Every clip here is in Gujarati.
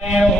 Bora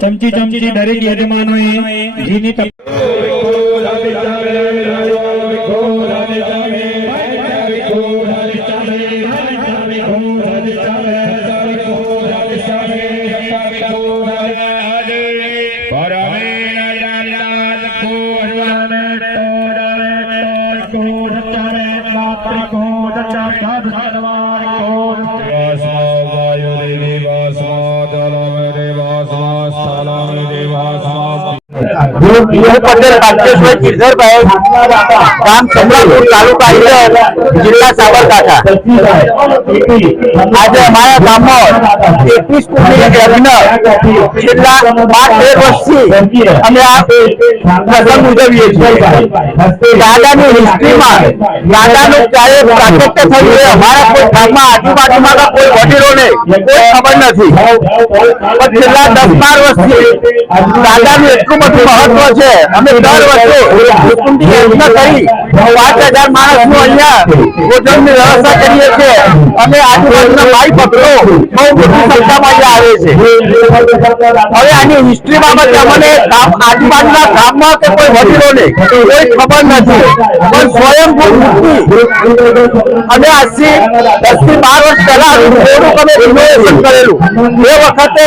चमची चमची दरेक यजमानोए घीनी ગામ ચંદ્રપુર તાલુકા જિલ્લા સાબરકાંઠા। આજે અમારા ગામમાં 21 કુંડી યજ્ઞ છેલ્લા 12 વર્ષથી અમે આ પ્રસંગ ઉજવીએ છીએ। દાદાની હિસ્ટ્રીમાં દાદાનું ક્યારે પ્રાગટ્ય થયું એ અમારા કોઈ ગામમાં આજુબાજુમાં કોઈ વડીલોને કોઈ ખબર નથી, પણ છેલ્લા 10-12 વર્ષથી દાદાનું એટલું બધું મહત્વ છે। અમે દર વર્ષે કુંડી યજ્ઞ કરી 5000 માણસનું અહીંયા ભોજનની વ્યવસ્થા કરીએ છીએ। અમે આજુબાજુના ભાઈ ભક્તો બહુ મોટી સંખ્યામાં અહીંયા આવે છે। હવે આની હિસ્ટ્રી બાબતે અમને આજુબાજુના ગામમાં કે કોઈ વડીલોને કોઈ ખબર નથી, પણ સ્વયંભૂ મૂર્તિ અમે આજથી 10-12 વર્ષ પહેલા થોડુંક અમે રિનોવેશન કરેલું। એ વખતે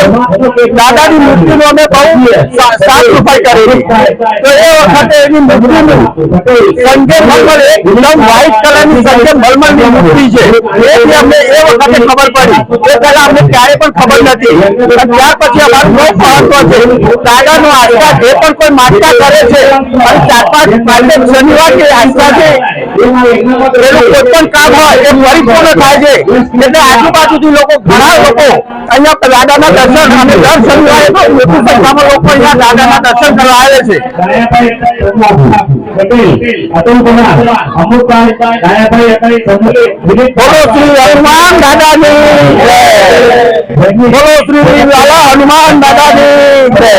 દાદાની મૂર્તિનું અમે બહુ સાફ સફાઈ કરેલી, તો એ વખતે એની મૂર્તિનું સંજય મલમલ એકદમ વ્હાઈટ કલરની સંજય મલમલની મૂર્તિ છે, એથી અમને એ વખતે ખબર પડી। એ પહેલા અમને ક્યારે પણ ખબર નથી, ત્યાર પછી અમારું બહુ મહત્વ છે। દાદાનો આસ્થા જે પણ કોઈ માનતા કરે છે અને 4-5 શનિવાર કે આસ્થાથી એનું કોઈ પણ કામ હોય એ પરિપૂર્ણ થાય છે। એટલે આજુબાજુથી લોકો ઘણા લોકો અહીંયા દાદાના દર્શન અને દર શનિવારે મોટી સંખ્યામાં લોકો અહીંયા દાદાના દર્શન કરવા આવે છે। બોલો શ્રી હનુમાન દાદાની જય, બોલો શ્રી લાલા હનુમાન દાદાની જય।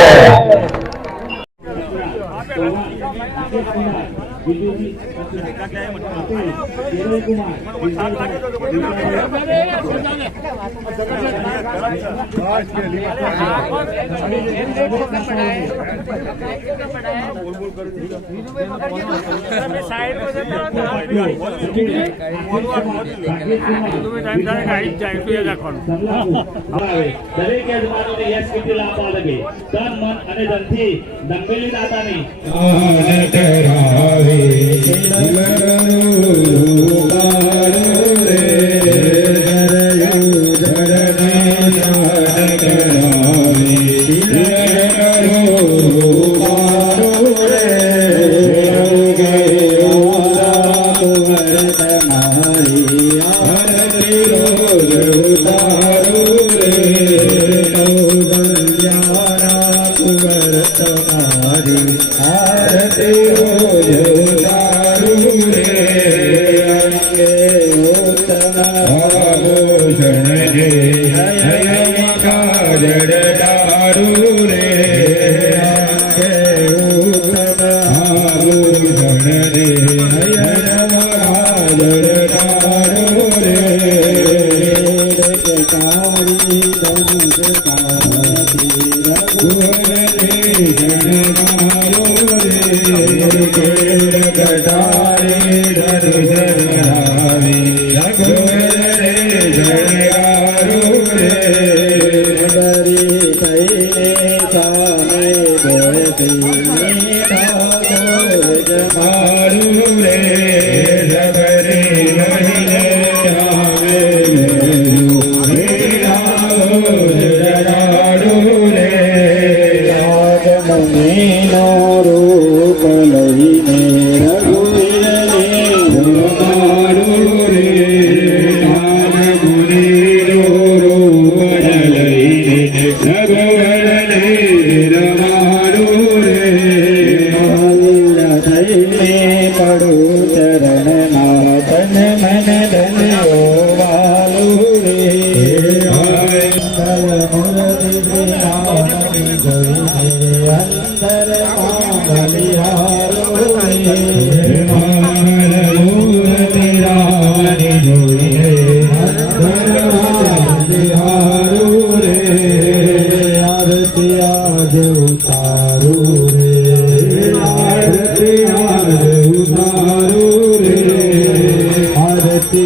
દરેક યજમાનોને યશ કીર્તિ લાભ લગે તન મન અને ધનથી દંગેલી દાતાની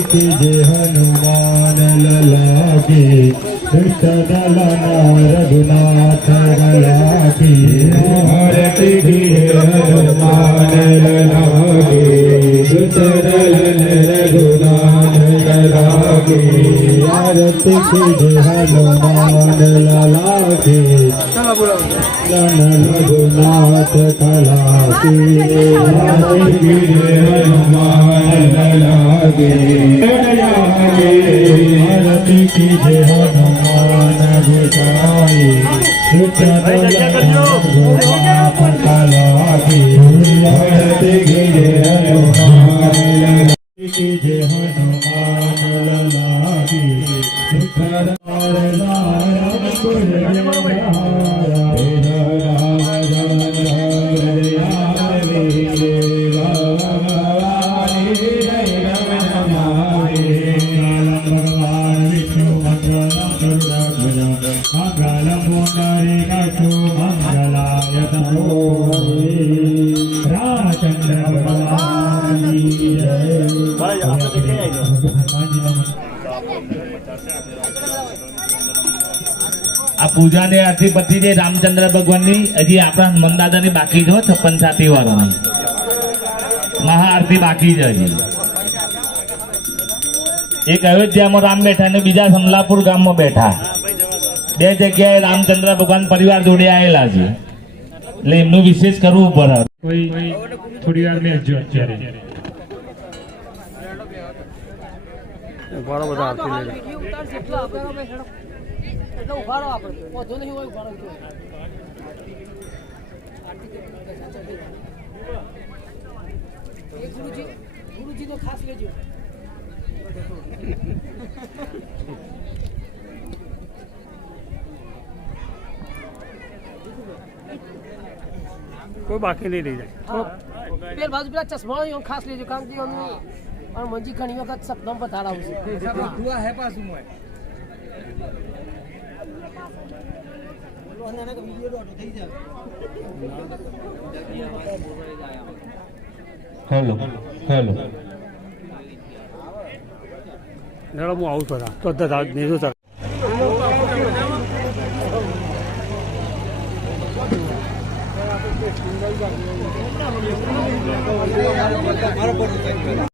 की जय हनुमान लला की दुष्ट दल रघुनाथ लला की आरती की जय हनुमान लला की दुष्ट दल रघुनाथ लला की आरती की जय हनुमान लला की रघुनाथ कला की आरती की जय हनुमान लला की आरती की जय हनुमान गुसाई रघुनाथ कला की आरती की जय हनुमान की जय हनुमान लला की આ પૂજા ને આરતી પતિ છે રામચંદ્ર ભગવાનની. હજી આપણા મનદાદાની બાકી છે 56 સાથી વાળાની મહાઆરતી બાકી છે હજી. એક અયોધ્યામાં રામ બેઠા ને બીજા સમલાપુર ગામમાં બેઠા. બે જગ્યાએ રામચંદ્ર ભગવાન પરિવાર જોડે આવેલા છે એટલે એમનું વિશેષ કરવું પડે. કોઈ થોડી વાર મેં જો અત્યારે ઘણા બધા આરતી લઈ એટલે ઉભારો આપણે વધુ નહીં હોય ઉભારો એ ગુરુજી નો ખાસ લેજો. કોઈ બાકી નહીં રહી જાય. પેલ બાજુ પેલા ચશ્મા ખાસ લેજો કારણ કે મંજી ઘણી વખત સપનામાં બતાડાવું છે. હેલો હેલો હું આવું છું તો નહીં તો